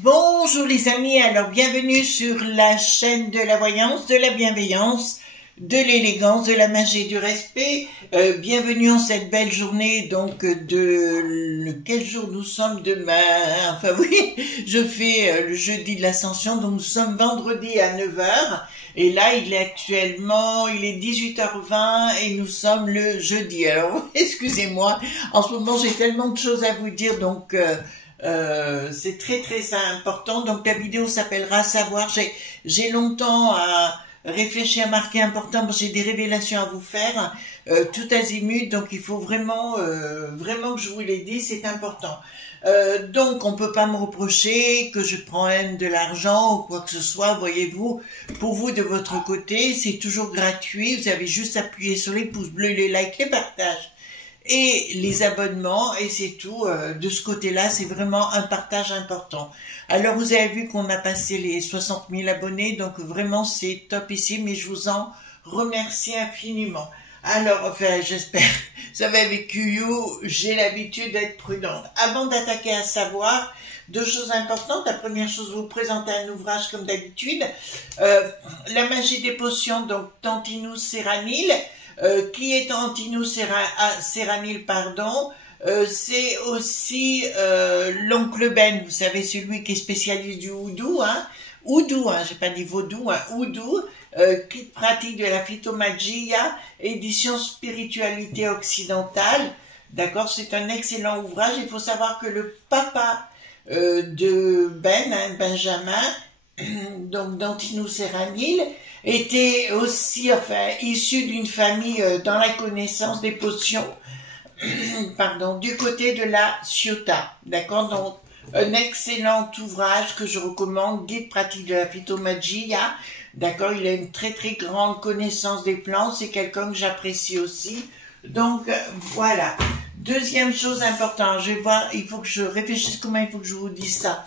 Bonjour les amis, alors bienvenue sur la chaîne de la voyance, de la bienveillance, de l'élégance, de la magie et du respect. Bienvenue en cette belle journée, donc quel jour nous sommes demain? Enfin oui, je fais le jeudi de l'Ascension, donc nous sommes vendredi à 9 h. Et là, il est 18h20 et nous sommes le jeudi. Alors, excusez-moi, en ce moment j'ai tellement de choses à vous dire, donc... c'est très important. Donc la vidéo s'appellera savoir. J'ai longtemps réfléchi à marquer important, j'ai des révélations à vous faire, tout azimut, donc il faut vraiment que je vous l'ai dit, c'est important. Donc on peut pas me reprocher que je prenne de l'argent ou quoi que ce soit, voyez-vous, pour vous de votre côté, c'est toujours gratuit, vous avez juste appuyé sur les pouces bleus, les likes, les partages et les abonnements, et c'est tout. De ce côté-là, c'est vraiment un partage important. Alors, vous avez vu qu'on a passé les 60 000 abonnés, donc vraiment, c'est top ici, mais je vous en remercie infiniment. Alors, enfin, j'espère, vous savez, avec QU, j'ai l'habitude d'être prudente. Avant d'attaquer à savoir, deux choses importantes. La première chose, vous présenter un ouvrage comme d'habitude. La magie des potions, donc Tantinus Serranil. Qui est Tantinus Serranil, pardon, c'est aussi l'oncle Ben, vous savez, celui qui est spécialiste du houdou, j'ai pas dit vaudou, houdou, qui pratique de la phytomagia, édition spiritualité occidentale, d'accord, c'est un excellent ouvrage. Il faut savoir que le papa de Ben, Benjamin, donc Tantinus Serranil, était aussi, issu d'une famille dans la connaissance des potions, pardon, du côté de la Ciota, d'accord. Donc un excellent ouvrage que je recommande, guide pratique de la phytomagia, d'accord. Il a une très grande connaissance des plantes, c'est quelqu'un que j'apprécie aussi. Donc voilà. Deuxième chose importante, je vais voir, il faut que je réfléchisse comment il faut que je vous dise ça.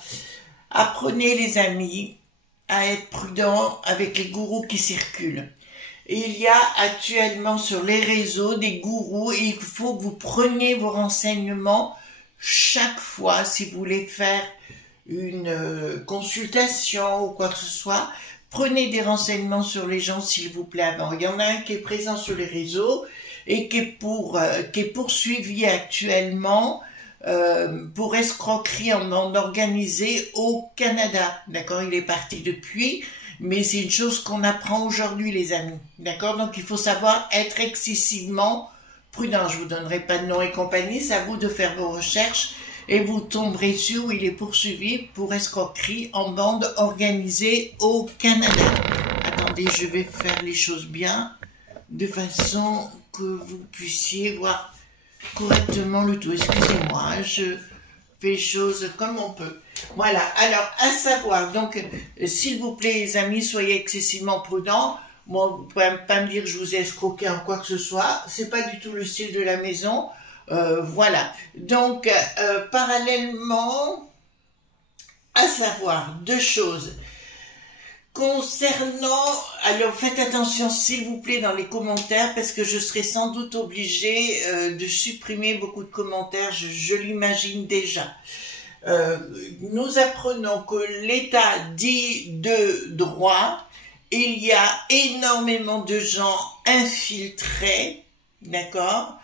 Apprenez les amis à être prudent avec les gourous qui circulent. Il y a actuellement sur les réseaux des gourous et il faut que vous preniez vos renseignements chaque fois si vous voulez faire une consultation ou quoi que ce soit. Prenez des renseignements sur les gens s'il vous plaît avant. Il y en a un qui est présent sur les réseaux et qui est poursuivi actuellement pour escroquerie en organisé au Canada, d'accord. Il est parti depuis, mais c'est une chose qu'on apprend aujourd'hui les amis, d'accord. Donc il faut savoir être excessivement prudent. Je vous donnerai pas de nom et compagnie, c'est à vous de faire vos recherches et vous tomberez sur où il est poursuivi pour escroquerie en bande organisée au Canada. Attendez, je vais faire les choses bien de façon que vous puissiez voir correctement le tout. Excusez-moi, je fais les choses comme on peut. Voilà, alors à savoir, donc s'il vous plaît les amis, soyez excessivement prudents. Moi, vous ne pouvez pas me dire que je vous ai escroqué en quoi que ce soit, c'est pas du tout le style de la maison. Voilà, donc parallèlement, à savoir deux choses. Concernant, alors faites attention s'il vous plaît dans les commentaires parce que je serai sans doute obligée de supprimer beaucoup de commentaires, je l'imagine déjà. Nous apprenons que l'État dit de droit, il y a énormément de gens infiltrés, d'accord,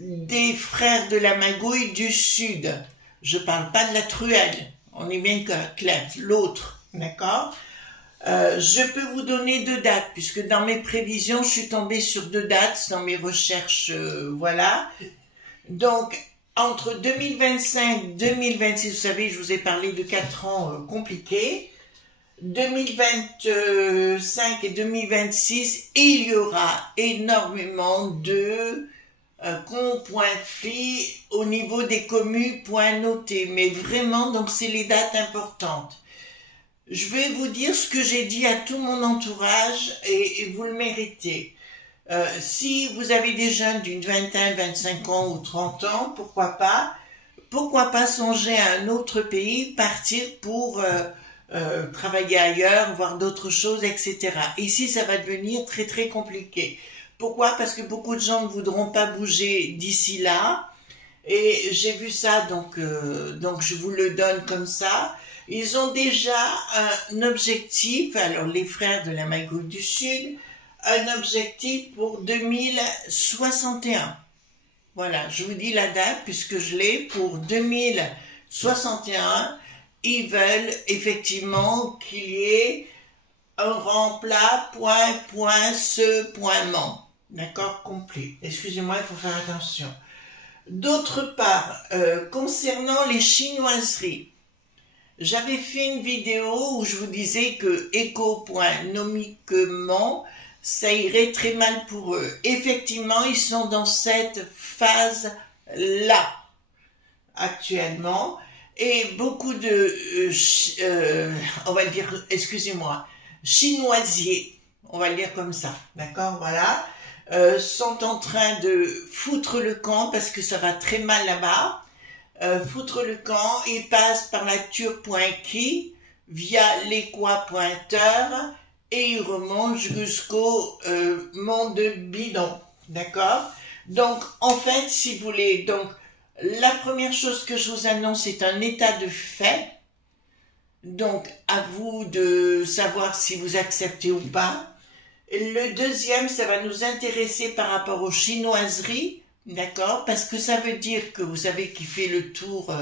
des frères de la magouille du Sud. Je parle pas de la truelle, on est bien clair, l'autre, d'accord. Je peux vous donner deux dates, puisque dans mes prévisions, je suis tombée sur deux dates dans mes recherches, voilà. Donc, entre 2025 et 2026, vous savez, je vous ai parlé de 4 ans compliqués. 2025 et 2026, il y aura énormément de conflits au niveau des communes, point noté. Mais vraiment, donc c'est les dates importantes. Je vais vous dire ce que j'ai dit à tout mon entourage et vous le méritez. Si vous avez des jeunes d'une vingtaine, 25 ans ou 30 ans, pourquoi pas songer à un autre pays, partir pour travailler ailleurs, voir d'autres choses, etc. Ici, ça va devenir très très compliqué. Pourquoi? Parce que beaucoup de gens ne voudront pas bouger d'ici là. Et j'ai vu ça, donc je vous le donne comme ça. Ils ont déjà un objectif, alors les frères de la Magouille du Sud, un objectif pour 2061. Voilà, je vous dis la date puisque je l'ai pour 2061. Ils veulent effectivement qu'il y ait un remplat, point, d'accord, complet. Excusez-moi, il faut faire attention. D'autre part, concernant les chinoiseries, j'avais fait une vidéo où je vous disais que économiquement, ça irait très mal pour eux. Effectivement, ils sont dans cette phase-là actuellement. Et beaucoup de, on va dire, excusez-moi, chinoisiers, on va le dire comme ça, d'accord, voilà, sont en train de foutre le camp parce que ça va très mal là-bas. Foutre le camp, ils passent par la Turc.qui via l'équoi.teur et ils remontent jusqu'au monde bidon, d'accord? Donc, en fait, si vous voulez, donc, la première chose que je vous annonce est un état de fait. Donc, à vous de savoir si vous acceptez ou pas. Le deuxième, ça va nous intéresser par rapport aux chinoiseries, d'accord? Parce que ça veut dire que vous savez qu'il fait le tour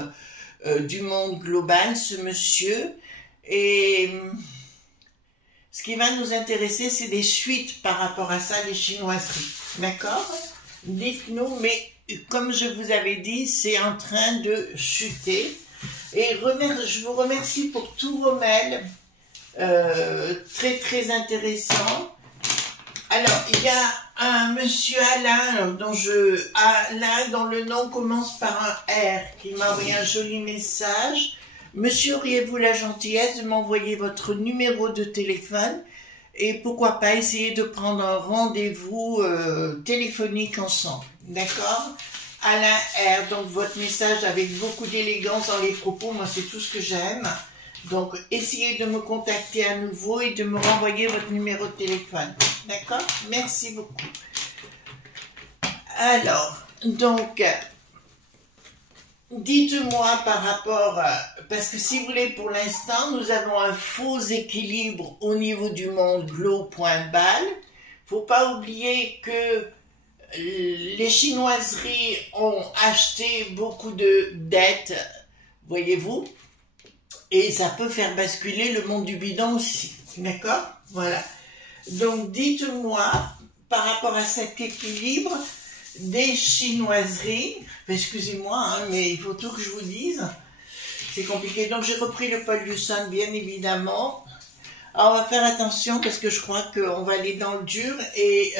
du monde global, ce monsieur. Et ce qui va nous intéresser, c'est des suites par rapport à ça, les chinoiseries, d'accord? Dites-nous, mais comme je vous avais dit, c'est en train de chuter. Et je vous remercie pour tous vos mails, très très intéressants. Alors, il y a un monsieur Alain, Alain, dont le nom commence par un R, qui m'a envoyé un joli message. Monsieur, auriez-vous la gentillesse de m'envoyer votre numéro de téléphone et pourquoi pas essayer de prendre un rendez-vous téléphonique ensemble, d'accord? Alain R, donc votre message avec beaucoup d'élégance dans les propos, moi c'est tout ce que j'aime. Donc, essayez de me contacter à nouveau et de me renvoyer votre numéro de téléphone. D'accord? Merci beaucoup. Alors, donc, dites-moi par rapport, parce que si vous voulez, pour l'instant, nous avons un faux équilibre au niveau du monde glo.bal. Faut pas oublier que les chinoiseries ont acheté beaucoup de dettes, voyez-vous, et ça peut faire basculer le monde du bidon aussi, d'accord? Voilà. Donc, dites-moi, par rapport à cet équilibre des chinoiseries, excusez-moi, hein, mais il faut tout que je vous dise, c'est compliqué. Donc, j'ai repris le Paul Husson, bien évidemment. Alors, on va faire attention parce que je crois qu'on va aller dans le dur et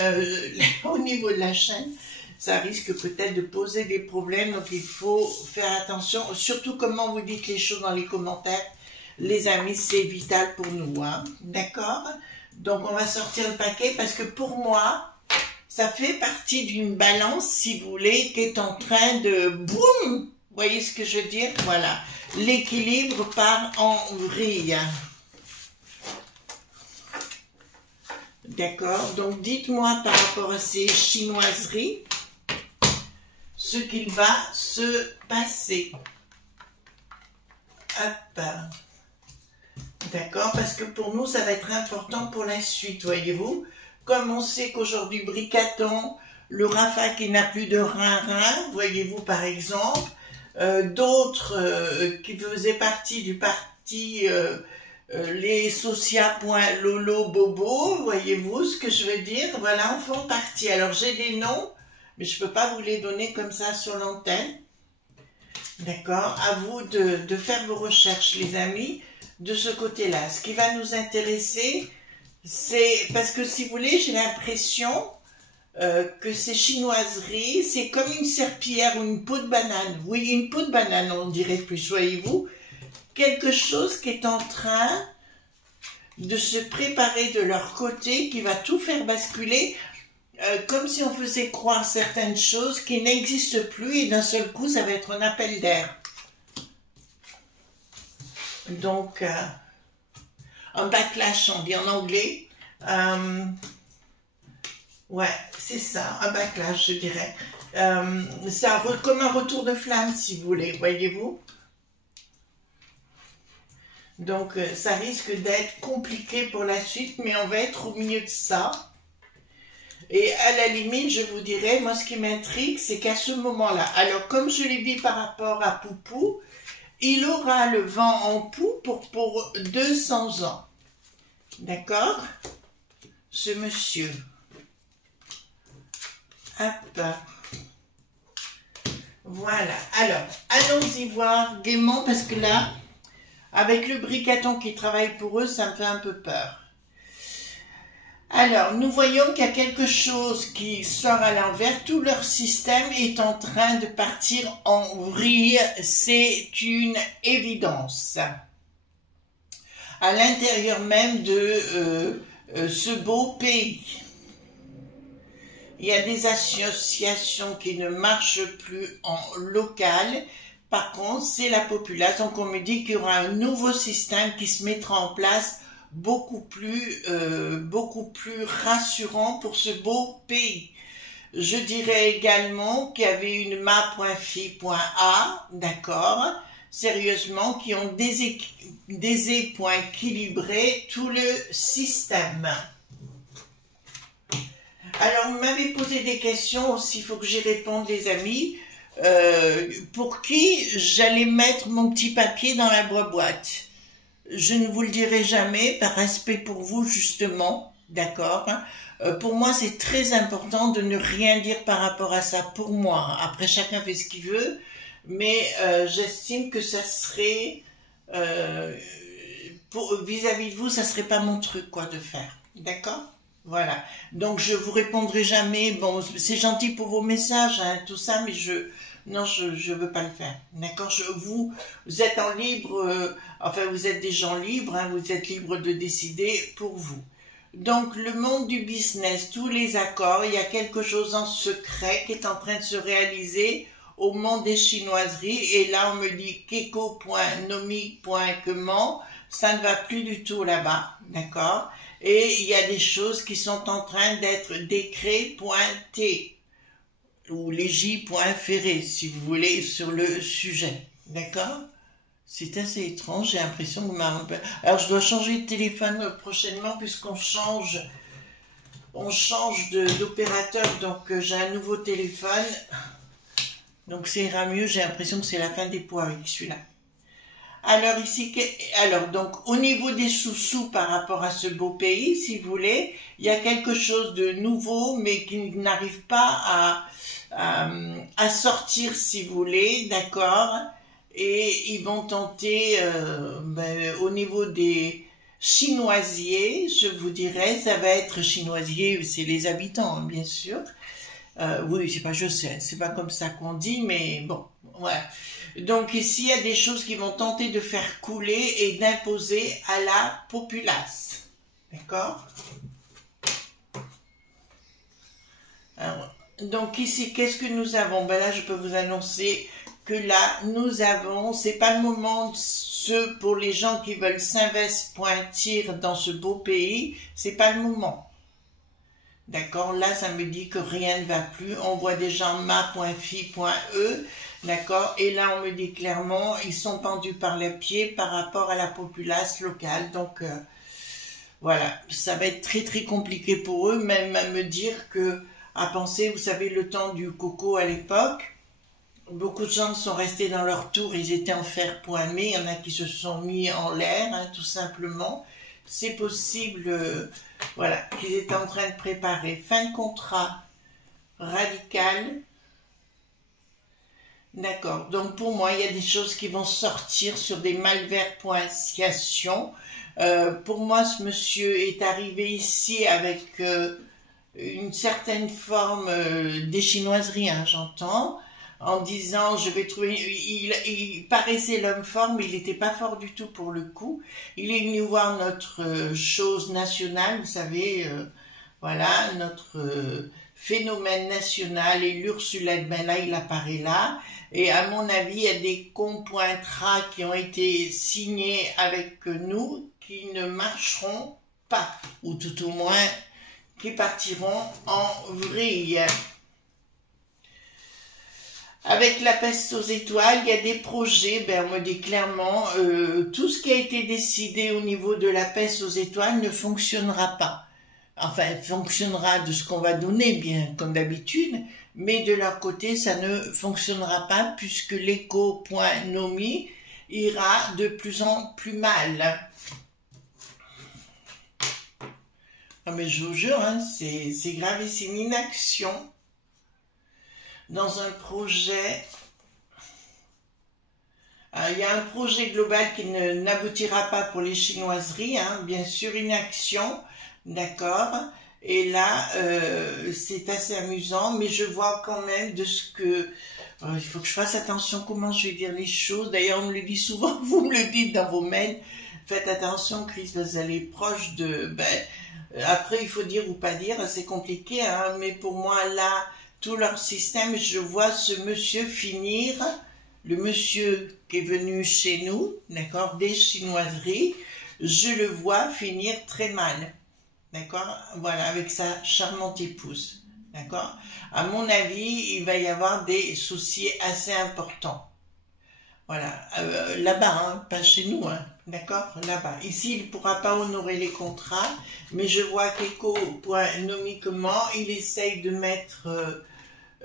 au niveau de la chaîne, ça risque peut-être de poser des problèmes, donc il faut faire attention, surtout comment vous dites les choses dans les commentaires, les amis, c'est vital pour nous, hein, d'accord? Donc on va sortir le paquet parce que pour moi, ça fait partie d'une balance, si vous voulez, qui est en train de boum, vous voyez ce que je veux dire? Voilà, l'équilibre part en vrille. D'accord, donc dites-moi par rapport à ces chinoiseries, ce qu'il va se passer. Hop. D'accord, parce que pour nous, ça va être important pour la suite, voyez-vous. Comme on sait qu'aujourd'hui, Bricaton, le Rafa qui n'a plus de rein-rein, voyez-vous par exemple, d'autres qui faisaient partie du parti les Socia.lolo Bobo, voyez-vous ce que je veux dire, voilà, en font partie. Alors j'ai des noms, mais je ne peux pas vous les donner comme ça sur l'antenne. D'accord? À vous de faire vos recherches, les amis. de ce côté-là. Ce qui va nous intéresser, c'est parce que si vous voulez, j'ai l'impression que ces chinoiseries, c'est comme une serpillière ou une peau de banane. Oui, une peau de banane, on dirait plus, voyez-vous. Quelque chose qui est en train de se préparer de leur côté, qui va tout faire basculer, comme si on faisait croire certaines choses qui n'existent plus, et d'un seul coup, ça va être un appel d'air. Donc, un backlash, on dit en anglais. Ouais, c'est ça, un backlash, je dirais. C'est comme un retour de flamme, si vous voulez, voyez-vous. Donc, ça risque d'être compliqué pour la suite, mais on va être au milieu de ça. Et à la limite, je vous dirais, moi, ce qui m'intrigue, c'est qu'à ce moment-là, alors, comme je l'ai dit par rapport à Poupou, il aura le vent en poupe pour 200 ans. D'accord? Ce monsieur. Hop. Voilà. Alors, allons-y voir gaiement, parce que là, avec le bricaton qui travaille pour eux, ça me fait un peu peur. Alors, nous voyons qu'il y a quelque chose qui sort à l'envers. Tout leur système est en train de partir en vrille. C'est une évidence. À l'intérieur même de ce beau pays. Il y a des associations qui ne marchent plus en local. Par contre, c'est la populace. Donc, on me dit qu'il y aura un nouveau système qui se mettra en place beaucoup plus rassurant pour ce beau pays. Je dirais également qu'il y avait une ma.fi.a, d'accord, sérieusement, qui ont déséquilibré tout le système. Alors, vous m'avez posé des questions aussi, il faut que j'y réponde, les amis. Pour qui j'allais mettre mon petit papier dans la boîte. Je ne vous le dirai jamais, par respect pour vous, justement, d'accord? Pour moi, c'est très important de ne rien dire par rapport à ça, pour moi. Après, chacun fait ce qu'il veut, mais j'estime que ça serait, vis-à-vis de vous, ça serait pas mon truc, quoi, de faire. D'accord? Voilà. Donc, je vous répondrai jamais. Bon, c'est gentil pour vos messages, hein, tout ça, mais non, je veux pas le faire. D'accord? Vous êtes en libre, enfin, vous êtes des gens libres, hein, vous êtes libres de décider pour vous. Donc, le monde du business, tous les accords, il y a quelque chose en secret qui est en train de se réaliser au monde des chinoiseries. Et là, on me dit keko.nomi.comment, ça ne va plus du tout là-bas. D'accord? Et il y a des choses qui sont en train d'être décret.t ou légi.ferré, si vous voulez, sur le sujet. D'accord? C'est assez étrange, j'ai l'impression que alors, je dois changer de téléphone prochainement puisqu'on change d'opérateur, donc j'ai un nouveau téléphone. Donc ça ira mieux, j'ai l'impression que c'est la fin des poids avec celui-là. Alors ici, donc au niveau des sous-sous par rapport à ce beau pays, si vous voulez, il y a quelque chose de nouveau, mais qui n'arrive pas à sortir, si vous voulez, d'accord? Et ils vont tenter, au niveau des chinoisiers, je vous dirais, ça va être chinoisier, c'est les habitants, hein, bien sûr. Oui, c'est pas, je sais, c'est pas comme ça qu'on dit, mais bon, voilà. Donc ici, il y a des choses qui vont tenter de faire couler et d'imposer à la populace. D'accord? Donc ici, qu'est-ce que nous avons? Ben là, je peux vous annoncer que là, nous avons, c'est pas le moment, pour les gens qui veulent s'investir dans ce beau pays, c'est pas le moment. D'accord? Là, ça me dit que rien ne va plus. On voit déjà ma.fi.e. D'accord? Et là, on me dit clairement, ils sont pendus par les pieds par rapport à la populace locale. Donc, voilà. Ça va être très, très compliqué pour eux, même à me dire que, à penser, vous savez, le temps du coco à l'époque, beaucoup de gens sont restés dans leur tour, ils étaient en fer poimmé, il y en a qui se sont mis en l'air, hein, tout simplement. C'est possible, voilà, qu'ils étaient en train de préparer fin de contrat radical. D'accord. Donc pour moi, il y a des choses qui vont sortir sur des malversations. Pour moi, ce monsieur est arrivé ici avec une certaine forme des chinoiseries, hein, j'entends, en disant je vais trouver. Il paraissait l'homme fort, mais il n'était pas fort du tout pour le coup. Il est venu voir notre chose nationale, vous savez, voilà, notre phénomène national et l'Ursulette, ben là, il apparaît là. Et à mon avis, il y a des compointrats qui ont été signés avec nous qui ne marcheront pas, ou tout au moins qui partiront en vrille. Avec la peste aux étoiles, il y a des projets, ben on me dit clairement, tout ce qui a été décidé au niveau de la peste aux étoiles ne fonctionnera pas. Enfin, fonctionnera de ce qu'on va donner, bien comme d'habitude, mais de leur côté, ça ne fonctionnera pas puisque l'éco.nomi ira de plus en plus mal. Ah mais je vous jure, hein, c'est gravissime, inaction dans un projet. Il y a un projet global qui n'aboutira pas pour les chinoiseries, hein, bien sûr, inaction, d'accord. Et là, c'est assez amusant, mais je vois quand même de ce que... il faut que je fasse attention comment je vais dire les choses. D'ailleurs, on me le dit souvent, vous me le dites dans vos mails. Faites attention, Chris, vous allez proche de... Ben, après, il faut dire ou pas dire, c'est compliqué, hein, mais pour moi, là, tout leur système, je vois ce monsieur finir, le monsieur qui est venu chez nous, d'accord, des chinoiseries, je le vois finir très mal. D'accord, voilà, avec sa charmante épouse. D'accord. À mon avis, il va y avoir des soucis assez importants. Voilà, là-bas, hein, pas chez nous, hein. D'accord, là-bas. Ici, il ne pourra pas honorer les contrats, mais je vois qu'éco.nomiquement, il essaye de mettre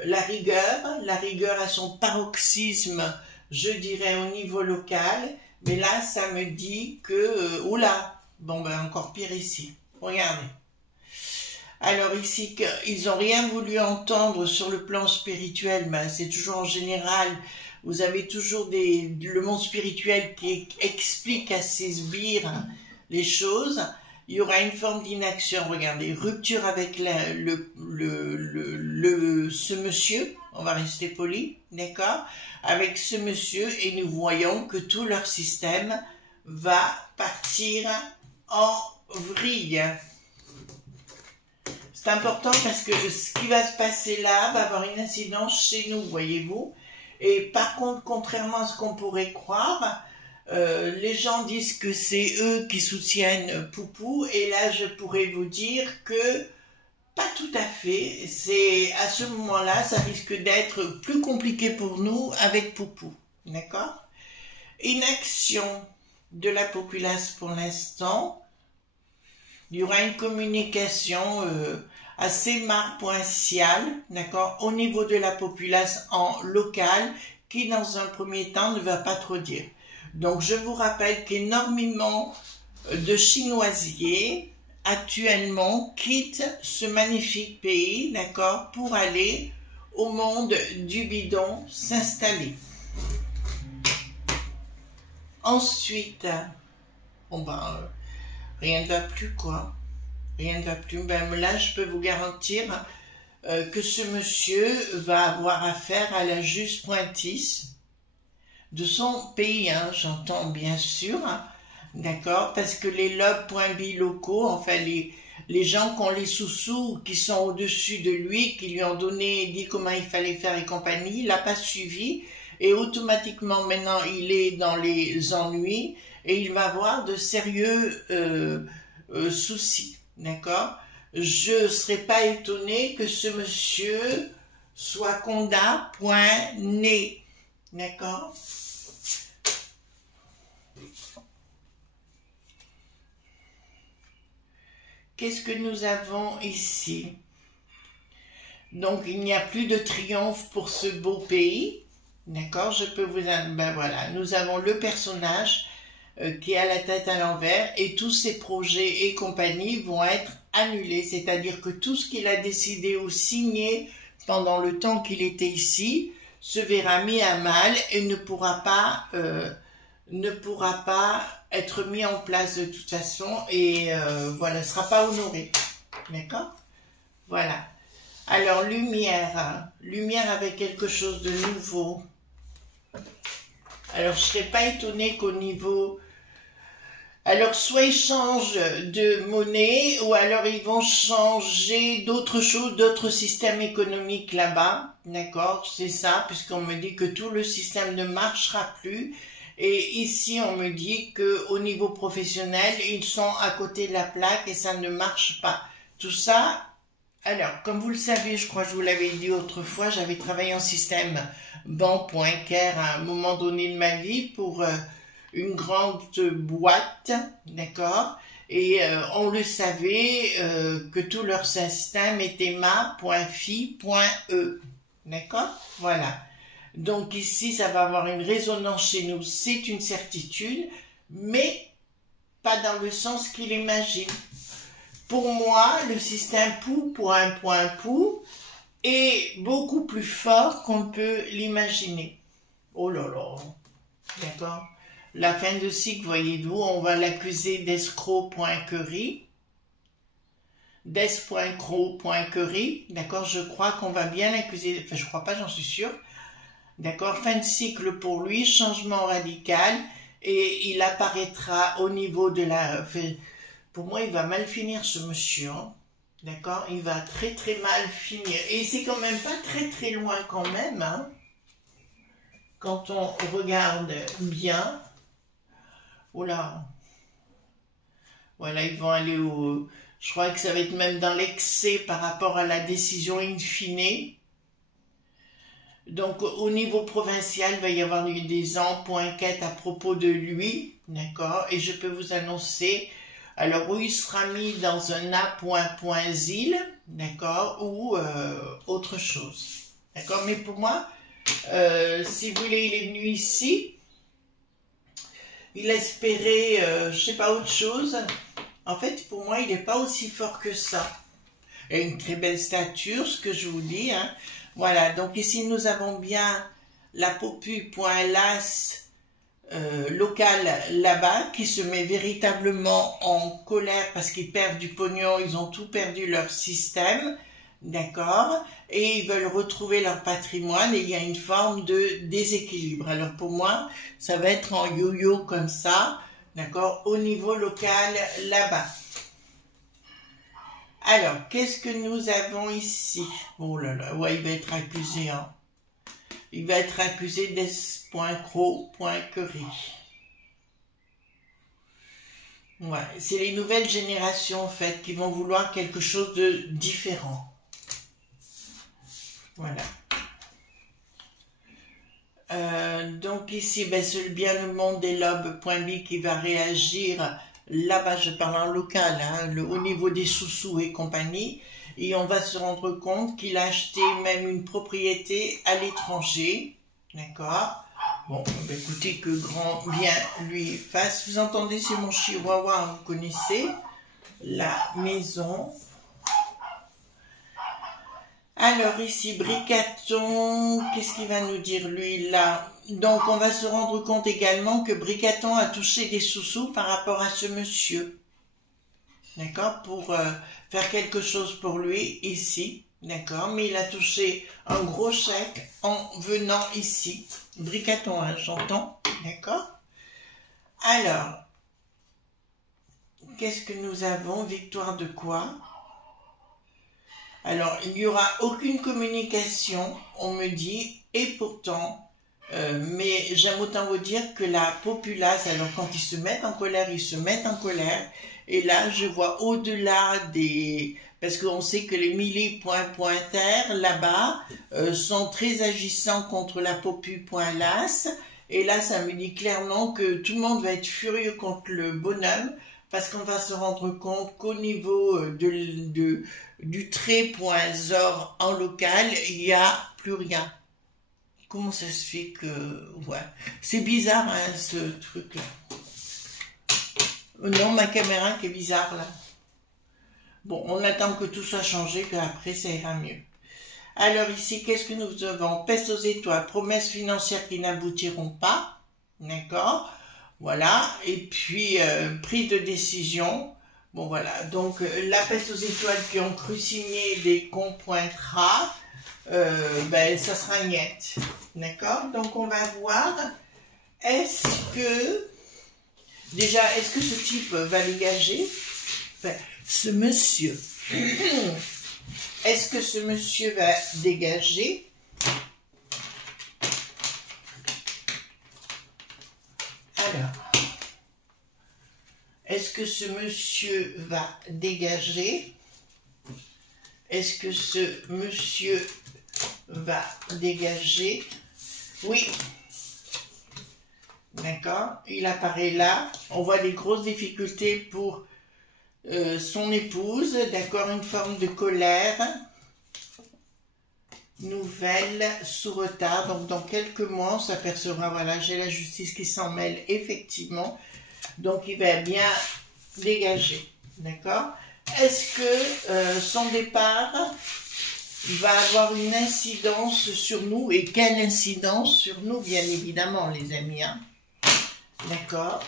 la rigueur à son paroxysme, je dirais, au niveau local. Mais là, ça me dit que, oula, bon, ben, encore pire ici. Regardez. Alors ici, ils n'ont rien voulu entendre sur le plan spirituel, mais c'est toujours en général, vous avez toujours le monde spirituel qui explique à ses sbires les choses. Il y aura une forme d'inaction, regardez, rupture avec ce monsieur, on va rester poli, d'accord, avec ce monsieur, et nous voyons que tout leur système va partir en vrille. C'est important parce que ce qui va se passer là va avoir une incidence chez nous, voyez-vous. Et par contre, contrairement à ce qu'on pourrait croire, les gens disent que c'est eux qui soutiennent Poupou, et là je pourrais vous dire que pas tout à fait. C'est à ce moment-là, ça risque d'être plus compliqué pour nous avec Poupou, d'accord? Inaction de la populace pour l'instant. Il y aura une communication assez marpointiale, d'accord, au niveau de la populace en local, qui dans un premier temps ne va pas trop dire. Donc je vous rappelle qu'énormément de chinoisiers actuellement quittent ce magnifique pays, d'accord, pour aller au monde du bidon s'installer. Ensuite, bon ben, rien ne va plus, quoi. Rien ne va plus. Ben là, je peux vous garantir que ce monsieur va avoir affaire à la justice de son pays, hein, j'entends bien sûr, hein, d'accord, parce que les lobes.bi locaux, enfin les gens qui ont les sous-sous, qui sont au-dessus de lui, qui lui ont dit comment il fallait faire et compagnie, il l'a pas suivi, et automatiquement maintenant il est dans les ennuis, et il va avoir de sérieux soucis, d'accord. Je ne serais pas étonné que ce monsieur soit conda.né, d'accord. Qu'est-ce que nous avons ici? Donc, il n'y a plus de triomphe pour ce beau pays. D'accord, je peux vous... Ben voilà, nous avons le personnage qui a la tête à l'envers et tous ses projets et compagnie vont être annulés. C'est-à-dire que tout ce qu'il a décidé ou signé pendant le temps qu'il était ici se verra mis à mal et ne pourra pas être mis en place de toute façon et voilà, ne sera pas honoré. D'accord? Voilà. Alors, lumière. Hein. Lumière avec quelque chose de nouveau. Alors, je ne serais pas étonnée qu'au niveau... Alors, soit ils changent de monnaie, ou alors ils vont changer d'autres choses, d'autres systèmes économiques là-bas. D'accord? C'est ça, puisqu'on me dit que tout le système ne marchera plus. Et ici, on me dit qu'au niveau professionnel, ils sont à côté de la plaque et ça ne marche pas. Tout ça... Alors, comme vous le savez, je crois que je vous l'avais dit autrefois, j'avais travaillé en système banque.care à un moment donné de ma vie pour une grande boîte, d'accord? Et on le savait que tout leur système était ma.fi.e, d'accord? Voilà. Donc ici, ça va avoir une résonance chez nous, c'est une certitude, mais pas dans le sens qu'il imagine. Pour moi, le système pou est beaucoup plus fort qu'on peut l'imaginer. Oh là là, d'accord? La fin de cycle, voyez-vous, on va l'accuser d'escroc.query, des.cro.query, d'accord? Je crois qu'on va bien l'accuser, enfin je crois pas, j'en suis sûre. D'accord? Fin de cycle pour lui, changement radical, et il apparaîtra au niveau de la... Pour moi, il va mal finir ce monsieur, hein. D'accord? Il va très très mal finir. Et c'est quand même pas très très loin quand même, hein. Quand on regarde bien. Oh là. Voilà, ils vont aller au... Je crois que ça va être même dans l'excès par rapport à la décision in fine. Donc, au niveau provincial, il va y avoir des enquêtes à propos de lui. D'accord? Et je peux vous annoncer... Alors, où il sera mis dans un A.zil, d'accord, ou autre chose. D'accord, mais pour moi, si vous voulez, il est venu ici, il espérait, je sais pas, autre chose. En fait, pour moi, il n'est pas aussi fort que ça. Il a une très belle stature, ce que je vous dis. Hein. Voilà, donc ici, nous avons bien la popu.las local là-bas qui se met véritablement en colère parce qu'ils perdent du pognon, ils ont tout perdu leur système, d'accord, et ils veulent retrouver leur patrimoine et il y a une forme de déséquilibre. Alors pour moi, ça va être en yo-yo comme ça, d'accord, au niveau local là-bas. Alors, qu'est-ce que nous avons ici? Oh là là, ouais, il va être accusé, hein. Il va être accusé des.cro.query. Ouais, c'est les nouvelles générations, en fait, qui vont vouloir quelque chose de différent. Voilà. Donc ici, ben, c'est bien le monde des lobes.b qui va réagir. Là-bas, je parle en local, hein, au niveau des sous-sous et compagnie. Et on va se rendre compte qu'il a acheté même une propriété à l'étranger. D'accord? Bon, bah écoutez, que grand bien lui fasse. Vous entendez, c'est mon chihuahua, vous connaissez. La maison. Alors ici, Bricaton, qu'est-ce qu'il va nous dire lui là? Donc on va se rendre compte également que Bricaton a touché des sous-sous par rapport à ce monsieur. D'accord? Pour faire quelque chose pour lui ici. D'accord? Mais il a touché un gros chèque en venant ici. Bricaton, hein, j'entends. D'accord? Alors, qu'est-ce que nous avons? Victoire de quoi? Alors, il n'y aura aucune communication, on me dit, et pourtant, mais j'aime autant vous dire que la populace, alors quand ils se mettent en colère, ils se mettent en colère. Et là, je vois au-delà des... Parce qu'on sait que les milli.terre, là-bas, sont très agissants contre la popu.las. Et là, ça me dit clairement que tout le monde va être furieux contre le bonhomme, parce qu'on va se rendre compte qu'au niveau du trait.zor en local, il n'y a plus rien. Comment ça se fait que... Ouais, c'est bizarre, hein, ce truc-là. Non, ma caméra qui est bizarre, là. Bon, on attend que tout soit changé, puis après, ça ira mieux. Alors ici, qu'est-ce que nous avons? Peste aux étoiles, promesses financières qui n'aboutiront pas. D'accord? Voilà. Et puis, prise de décision. Bon, voilà. Donc, la peste aux étoiles qui ont cru signer des comptes pointera, ben, ça sera niette. D'accord? Donc, on va voir. Est-ce que ce type va dégager? Enfin, ce monsieur. Est-ce que ce monsieur va dégager? Alors, est-ce que ce monsieur va dégager? Est-ce que ce monsieur va dégager? Oui. D'accord, il apparaît là. On voit des grosses difficultés pour son épouse. D'accord, une forme de colère. Nouvelle sous retard. Donc, dans quelques mois, on s'apercevra, voilà, j'ai la justice qui s'en mêle, effectivement. Donc, il va bien dégager. D'accord. Est-ce que son départ va avoir une incidence sur nous? Et quelle incidence sur nous, bien évidemment, les amis, hein? D'accord.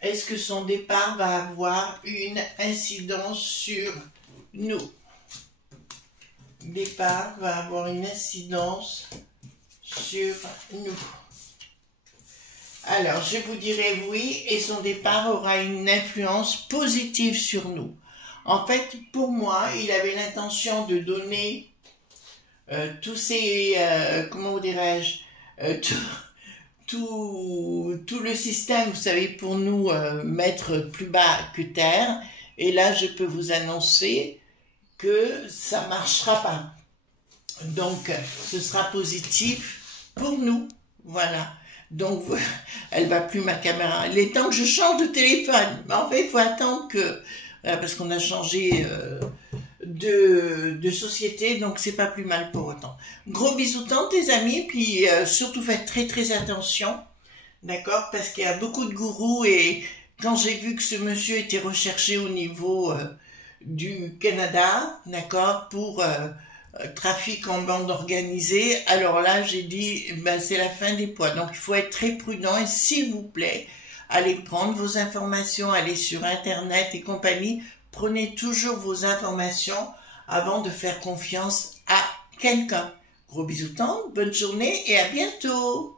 Est-ce que son départ va avoir une incidence sur nous? Départ va avoir une incidence sur nous. Alors, je vous dirai oui, et son départ aura une influence positive sur nous. En fait, pour moi, il avait l'intention de donner tous ces, comment dirais-je, tout le système, vous savez, pour nous mettre plus bas que terre. Et là, je peux vous annoncer que ça ne marchera pas. Donc, ce sera positif pour nous. Voilà. Donc, elle va plus ma caméra. Il est temps que je change de téléphone. Mais en fait, il faut attendre que... parce qu'on a changé de société, donc c'est pas plus mal pour autant. Gros bisous tant les amis, puis surtout faites très attention, d'accord, parce qu'il y a beaucoup de gourous, et quand j'ai vu que ce monsieur était recherché au niveau du Canada, d'accord, pour trafic en bande organisée, alors là j'ai dit, ben, c'est la fin des poids, donc il faut être très prudent, et s'il vous plaît, allez prendre vos informations, allez sur internet et compagnie. Prenez toujours vos informations avant de faire confiance à quelqu'un. Gros bisous, bonne journée et à bientôt.